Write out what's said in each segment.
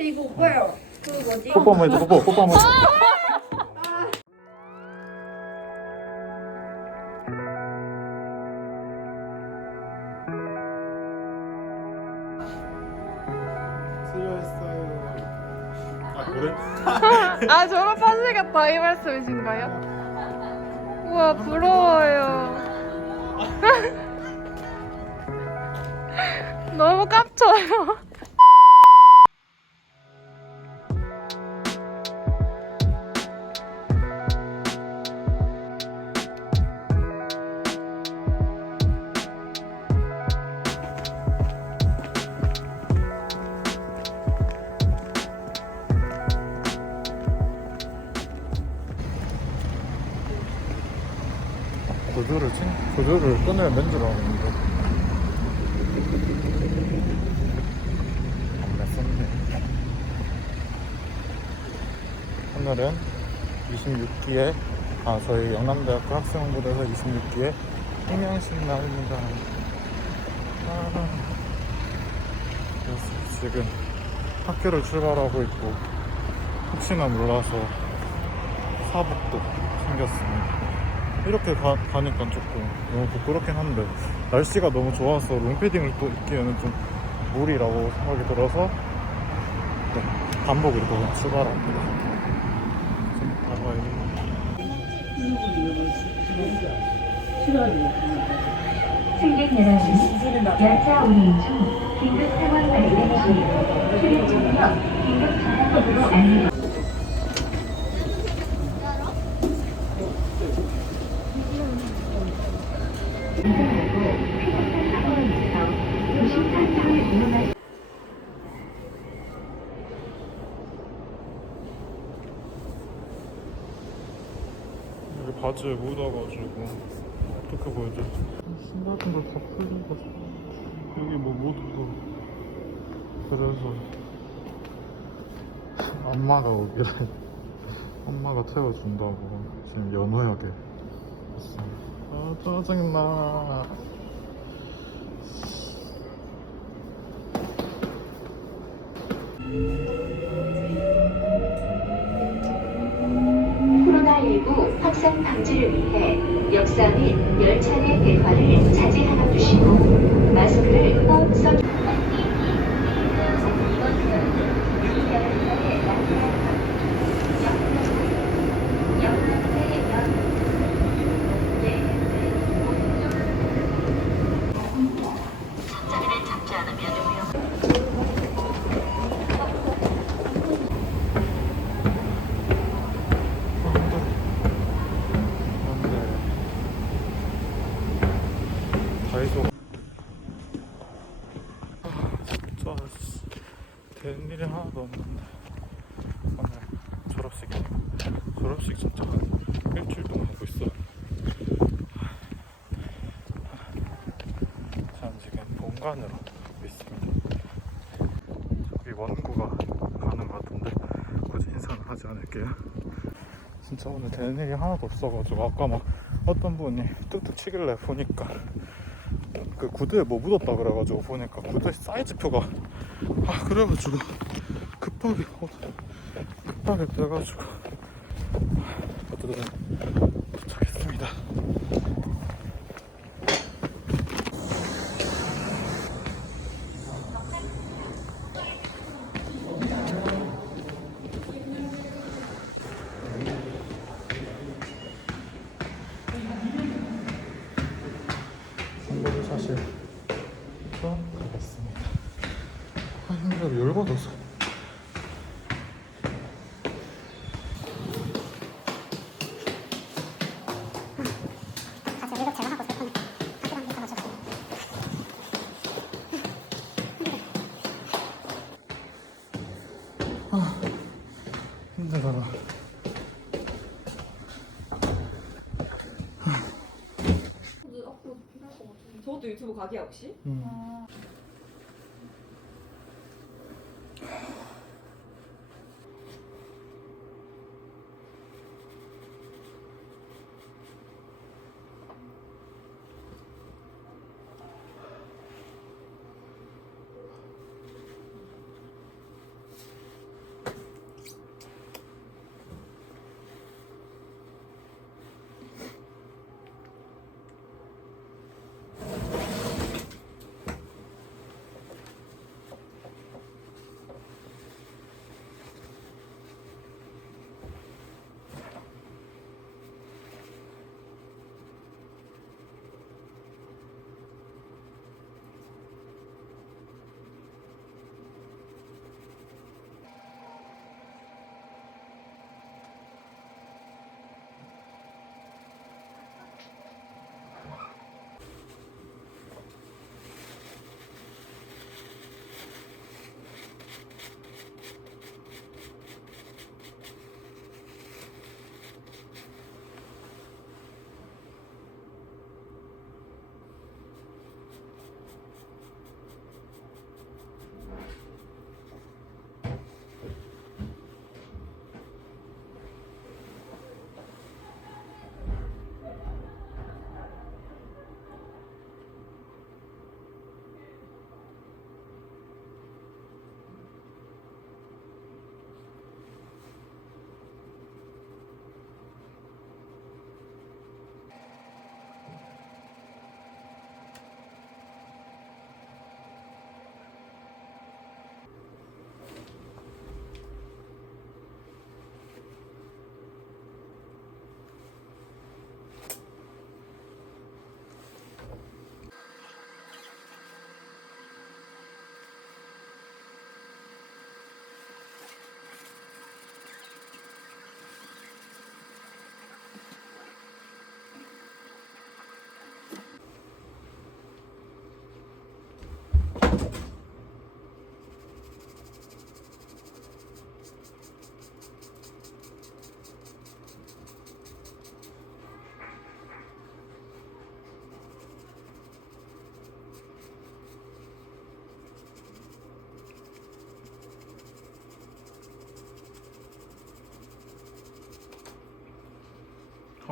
근데 이거 오빠요. 그 뭐지? 뽀뽀 한번 해줘 뽀뽀 뽀뽀 한번 해줘 수고했어요 아 그래? 아 졸업하시겠다 이 말씀이신가요? 우와 부러워요 너무 깝쳐요 끈을 맨줄 알았는데 안 냈었네 오늘은 26기에 아 저희 영남대학교 학생부대에서 26기에 홍명식 날입니다. 아, 그래서 지금 학교를 출발하고 있고 혹시나 몰라서 사복도 챙겼습니다 이렇게 가, 가니까 조금 너무 부끄럽긴 한데 날씨가 너무 좋아서 롱패딩을 또 입기에는 좀 무리라고 생각이 들어서 네, 반복으로 또 출발합니다 좀 승객 여러분, 열차 운행 중 긴급 상황 발생 시 출입 정력 긴급 전화법으로 안내. 보여줘 신발 같은 걸다 풀리고 여기 뭐 묻고 그래서 엄마가 오기를 엄마가 태워준다고 지금 연호역에 왔어요 아 짜증나. 코 확산 방지를 위해 역사 및 열차 내 대화를 자제하여 주시고 마스크를 꼭 써. 다이소 아 진짜 씨. 되는 일이 하나도 없는데 오늘 졸업식이네 졸업식 진짜 한 일주일 동안 하고 있어 저는 지금 본관으로 가고 있습니다 저기 원구가 가는 것 같은데 굳이 인사는 하지 않을게요 진짜 오늘 되는 일이 하나도 없어가지고 아까 막 어떤 분이 뚝뚝 치길래 보니까 그 구두에 뭐 묻었다 그래가지고 보니까 구두에 사이즈표가 아 그래가지고 급하게 어, 급하게 빼가지고. 어쨌든 도착했습니다 선물을 사실 또 가겠습니다. 아 힘들어 열받아서. 아 힘들어라. 저것도 유튜브 각이야 혹시? 음.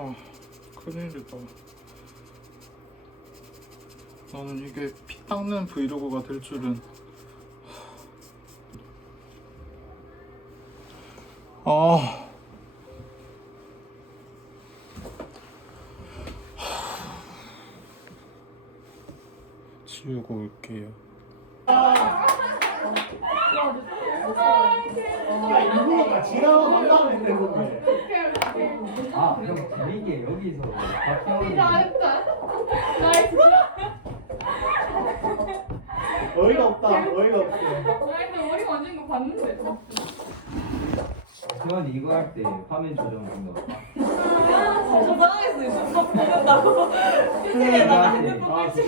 아 큰일이다. 나는 이게 피 닦는 브이로그가 될 줄은. 아. 지우고 올게요 이거가 지나고 한 다음에 된 건데. 아 그럼 재밌게 여기서 박형이 어이가 없다. 어이가 없어. 태원이 이거 할 때 화면 조정 된거 저장했어.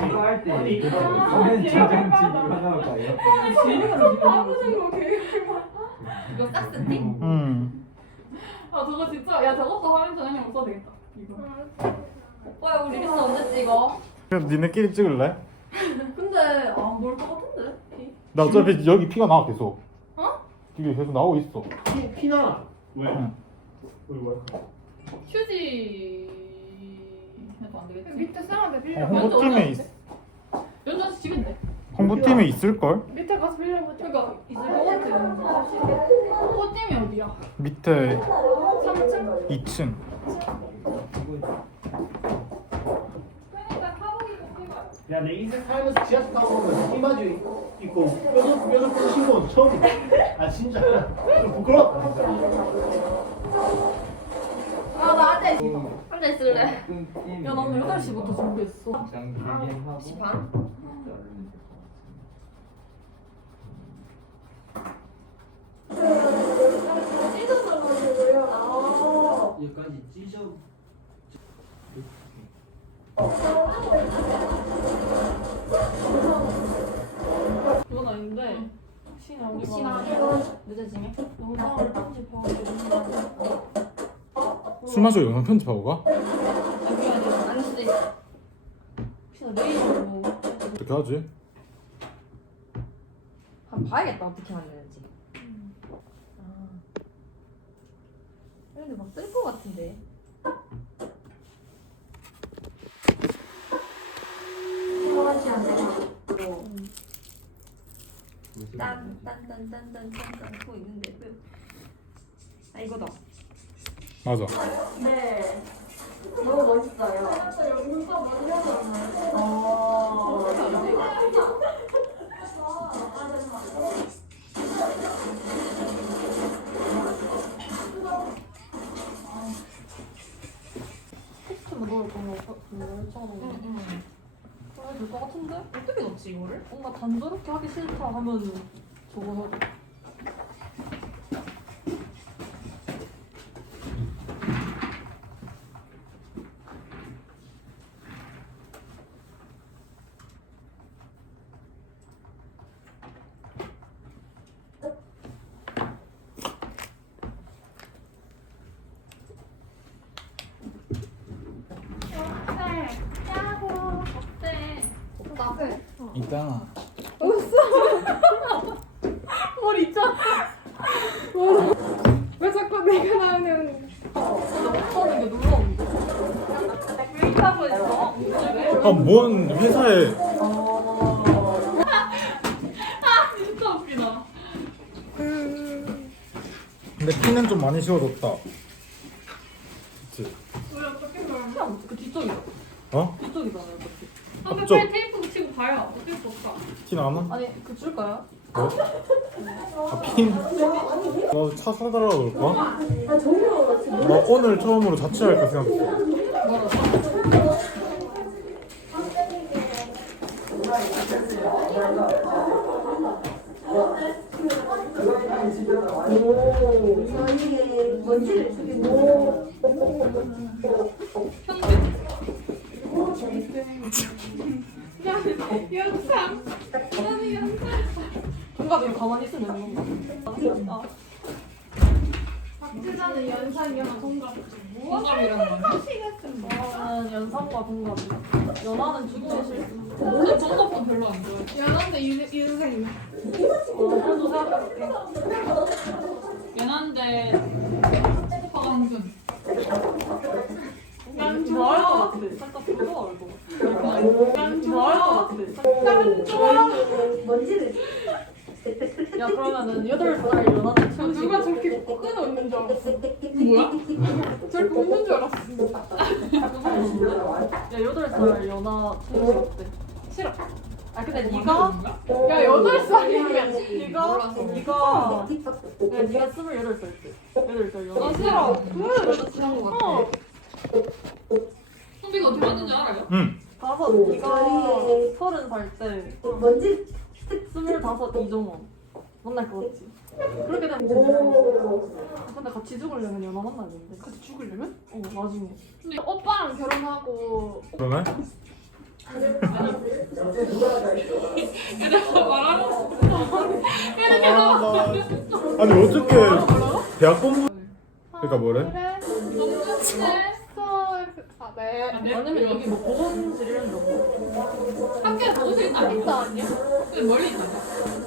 이거 할 때, 아. 이거 화면 조정치 이거 나올 거예요. 이거 싹스틱? 음 아 저거 진짜 야 저것도 화면 전환형 써도 되겠다 이거 오빠야 우리 리스 언제 찍어? 그럼 니네끼리 찍을래? 근데 안 볼 것 같은데? 비? 나 어차피 여기 피가 나와 계속 어? 이게 계속 나오고 있어 피, 피나. 왜? 응. 우리 왜? 휴지 해도 안 되겠지? 밑에 사람한테 빌려. 어, 홍보팀에 있, 연주한테 집인데 홍보팀에 있을걸? 밑에 가서 빌려보자. 그러니까 있을 것 같아 꽃팀이 어디야? 밑에 3층? 2층 그러니까 야, 내 인생 살면서 지하철 타고 오면 이마주 있고 뼈도 뼈도 부신 건 처음이야. 아 진짜 좀 부끄럽다. 진짜. 아나 앉아 있 앉아 있을래. 야야 나는 8시부터 준비했어 10시 반? 자르면 될것 여기까지 찢어 그건 아닌데 혹시나 우리가 혹시나 늦어지면? 영상을 편집하고 술 마시고 영상 편집하고 가? 아니 아니 아닐 수도 있어. 혹시나 내일로 어떻게 하지? 한번 봐야겠다 어떻게 만드는지. 아. 근데 막뜰 것 같은데. 딴딴딴딴딴딴딴 그거 있는데 왜? 아 이거다. 맞아 네. 너무 멋있어요. 어. 포스트만 넣을 거면 열차로 응. 해야 될것 같은데? 어떻게 넣지 이거를? 뭔가 단조롭게 하기 싫다 하면 저거 해야 돼 있잖아 머리 있잖아 왜 자꾸 내가 나오는? 못하는 게 놀라운데 왜 하고 있어? 아뭔 회사에 진짜 웃기다 근데 피는 좀 많이 쉬워졌다 그치? 그냥 그 뒤쪽이다 어? 뒤쪽이잖아요? 아 앞쪽. 빨리 테이프 붙이고 없다 피 나나? 아니 그 줄까요? 뭐? 아 피? 나차 사달라고 그럴까? 나 오늘 처음으로 자취할까 생각했어. 뭐야? 박지자는 연상이랑 동갑. 동갑이라는 거. 나는 아, 연상과 동갑. 연하는 죽음의 실수. 오늘 정답은 별로 안 좋아. 연한데 유- 유선생이네. 어, 그래도 생각해볼게. 연한데 허강준. 좋아할 것 같아. 살짝 부러워 얼굴. 좋아할 것 같아. 난 좋아. 먼지를 야 그러면은 여덟 살 연하는 아, 누가 저렇게 꺾어져 있는 줄 알았어. 뭐야? 저렇게 웃는 줄 알았어. 야 여덟 살 연하 채우식 어때? 싫어. 아 근데 네가 야 여덟 살이면 네가 네가 야 네가 스물여덟 살 때. 여덟 살 연하. 아 싫어. 그 친한 같아. 어. 선비가 어떻게 만든지 알아요? 응. 가서 네가 서른 살 때. 뭔지 스물다섯 이종원. 만날 것 같지? 그렇게 되면 진짜 근데 같이 죽으려면 연하 만나야 되는데 같이 죽으려면? 어 나중에 근데 오빠랑 결혼하고 그러네? 아니 어떻게 대학 공부 그러니까 뭐래? 그래 했어 아 네. 아니면 여기 뭐 보건실 이런 데 없나? 학교에 보고실 다 있다 아니야? 근데 멀리 있나?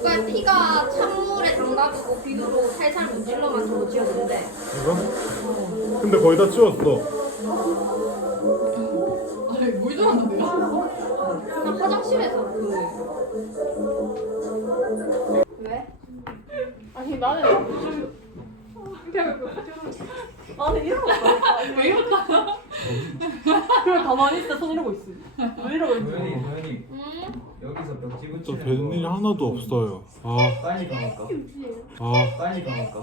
그러니까 피가 찬물에 담가두고 비누로 살살 문질러만 저거 지웠는데 이거? 근데 거의 다 치웠어 아니 물 들었는데요? 그냥 화장실에서 그 왜? 아니 나는 아니 이러고 있다니까 왜 이러다 그래 가만히 때손 이러고 있어. 왜 이러고 있지? 도현이 도현이. 여기서 벽지 저 붙이는 되는 일이 하나도 없어요. 아, 사인이 감을까? 아. 사인이 감을까? 어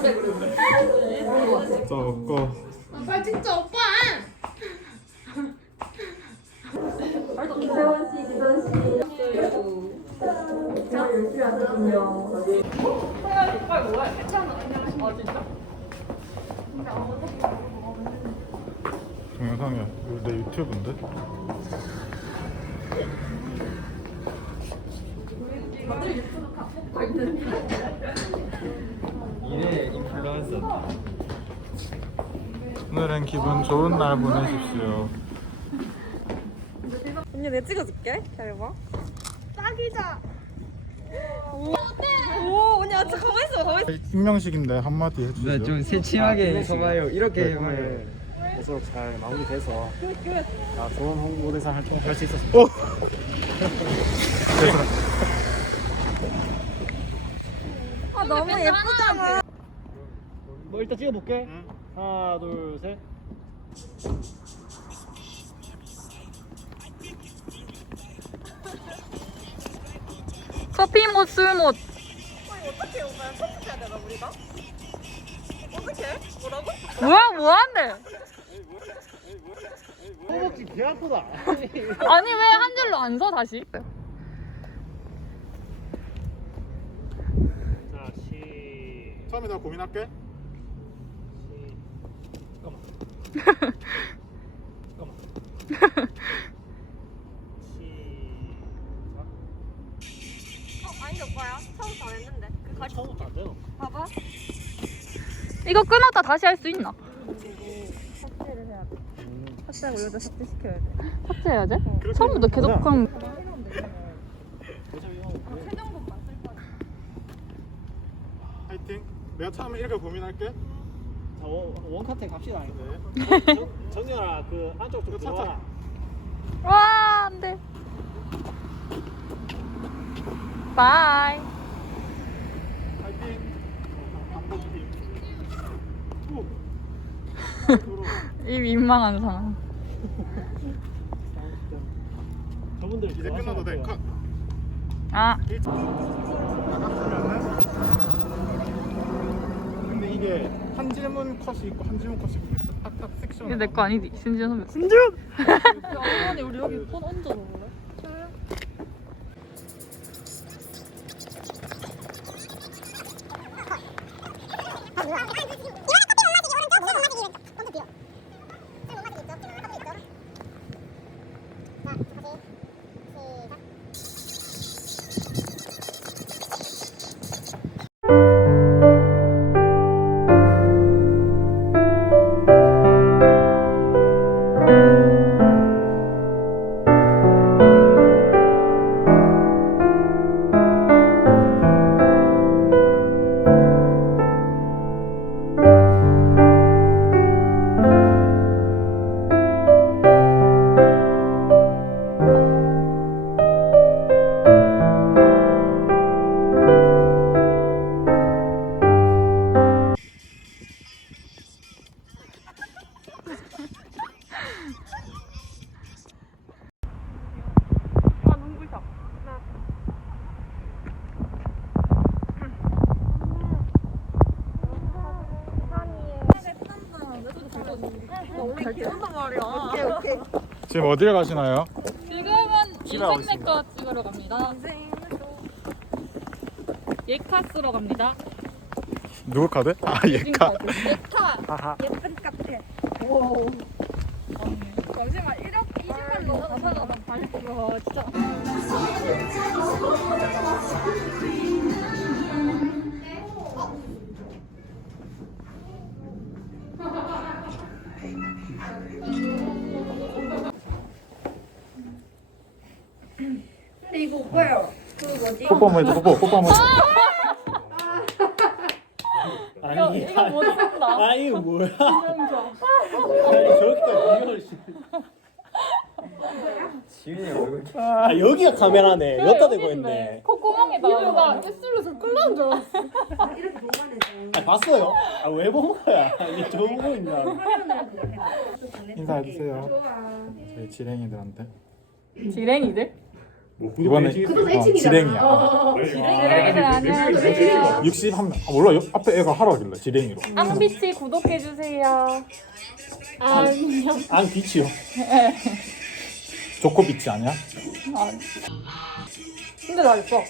그래 그래 진짜 아까. 아 진짜 오빠! 이세원 씨, 지선 씨. 제가 열심히 하거든요. 아 진짜? 동영상이야 이거 내 유튜브인데? 오늘은 기분 좋은 날 보내십시오 언니 내 찍어줄게. 기다려봐. 딱이자. 오, 오, 언니 아직 가만 있어, 가만 있어. 익명식인데 한마디 해주세요 나좀 새침하게 해봐요 이렇게 네. 해봐요 계속 잘 마무리돼서 아, 좋은 홍보대사 활동을 할수 있었습니다. 아, 너무 예쁘잖아. 뭐 일단 찍어볼게. 하나, 둘, 셋. 커피 못, 술못. 뭐야, 뭐하는데? 허벅지 개 아프다. 아니, 왜 한 줄로 안 서, 다시? 자, 시. 처음에 나 고민할게 아니 오빠야? 처음부터 안 했는데. 그 처음부터 안 되노? 봐봐. 이거 끊었다 다시 할 수 있나? 삭제하고 여기다 삭제 시켜야 돼. 삭제해야 돼? 처음부터 계속 그럼 화이팅. 내가 처음에 이렇게 고민할게. 자, 원, 원카트 갑시다. 정연아, 그 안쪽 좀 들어와. 와, 안 돼. 바이. 이 민망한. 저분들 이제 끝나도 돼 컷. 아, 근데 이게 한 질문 컷이 있고 한 질문 컷이 있고 딱딱 섹션 이게 내 거 아니지? 신지현 선배. 야 어머니 우리 여기 폰 얹어 오케이 오케이. 지금 어디를 가시나요? 지금은 집에 가고 인생 내거 찍으러 갑니다. 예카 쓰러 갑니다. 누구 카드? 아 얘카. 예카. 하하. 예쁜 카페. 오. 잠시만 1억 20만로 가사가 다시 와 진짜. 뽀뽀 한번 해줘. 뽀뽀. 뽀뽀 한번 해줘. 아니 이거 못 쓴다. 아 이거 뭐야 아니 저렇게 비교를 지윤이 얼굴 아 여기가 카메라네 여기다 대고 있네 콧구멍에다. 나 햇살에서 끌라는 줄 알았어. 이렇게 아 봤어요? 아 왜 본 거야 이게 좋은 거 있나 화면을 그냥 해봐. 인사해 주세요. 좋아. 저희 지랭이들한테. 지랭이들? 이번에 어, 지랭이야. 안녕하세요. 60 한. 아, 몰라. 요 앞에 애가 하라 길래 지랭이로. 앙비치 구독해주세요. 안녕. 안 비치요 조코비치 아니야? 근데 잘했어.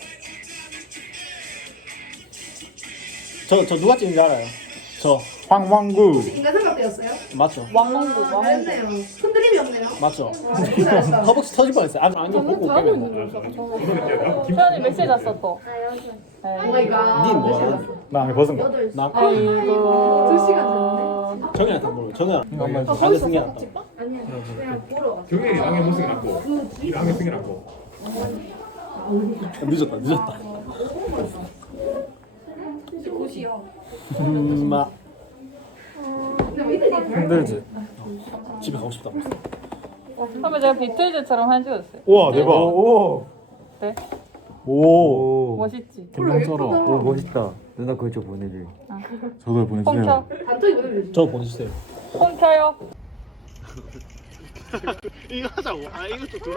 저, 저 누가 찍는지 알아요? 저 황왕구. 인간 생각되었어요? 맞죠? 왕왕구, 왕왕구. 잘했네요. 흔들림이 없네요. 맞죠? 잘했어. 허벅지 터질 뻔했어요 안, 안경 벗고 오면 태연이 메시지 왔어 또. 오마이갓. 니 뭐야? 나 안에 벗은 거. 나 아이고. 두 시간 정현한테 물어 정현아 이거 한번 해줘. 안에 승리한다 아니야. 그냥 보러 갔어. 경현이 안경 못 쓰게 놨고 안경 쓰게 놨고 늦었다 늦었다 곳이요. 근데 왜 이들이 힘들지. 집에 가고 싶다 그러면 제가 비틀즈처럼 한 찍었어요. 우와 대박. 오. 네? 오. 멋있지? 김명철아. 오 멋있다 누나 그거 좀 보내줘 저도 폰 보내주세요. 켜. 단톡이 보내주세요. 저 보내주세요 폰 켜요. 이거 하자고 아 이것도 좋은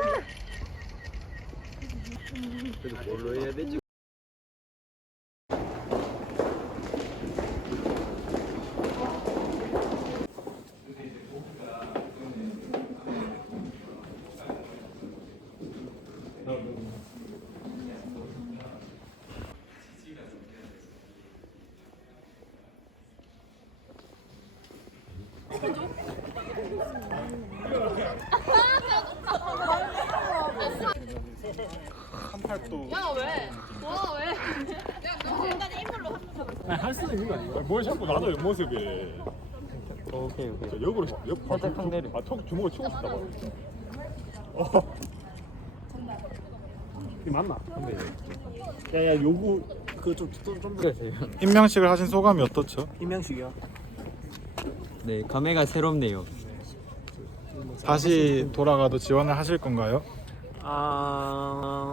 뭘로 해야 되지? 할 수도 있는 거 아니야? 뭘 자꾸 나도 옆모습에. 오케이 오케이 저 역으로 역 살짝 탁 내려. 아, 턱 주먹을 치고 싶다 봐. 이 맞나? 근데 야야 요구 그좀좀좀 그러세요 임명식을 하신 소감이 어떻죠? 임명식이요 네 감회가 새롭네요 다시 돌아가도 지원을 하실 건가요? 아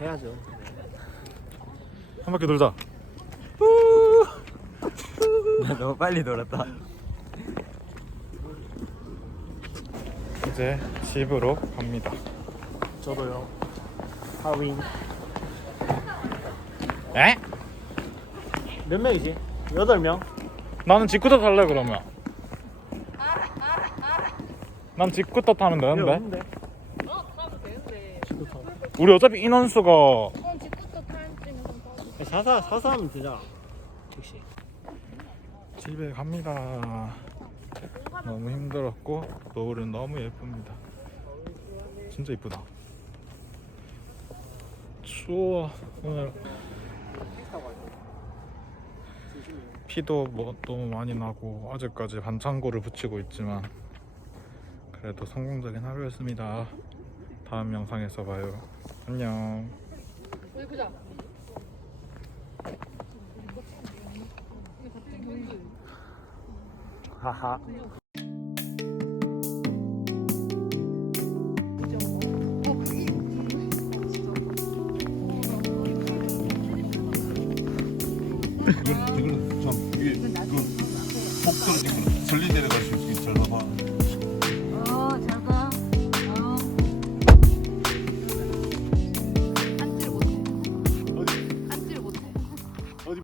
해야죠 한 바퀴 돌자. 나 너무 빨리 돌았다 이제 집으로 갑니다. 저도요 하윈 에? 몇 명이지? 여덟 명 나는 직구터 탈래 그러면. 난 직구터 타면 되는데. 없는데 우리 어차피 인원수가 사사 사사 하면 되잖아 택시 집에 갑니다. 너무 힘들었고 노을은 너무 예쁩니다. 진짜 이쁘다. 추워 오늘 피도 뭐 너무 많이 나고 아직까지 반창고를 붙이고 있지만 그래도 성공적인 하루였습니다. 다음 영상에서 봐요. 안녕. 하하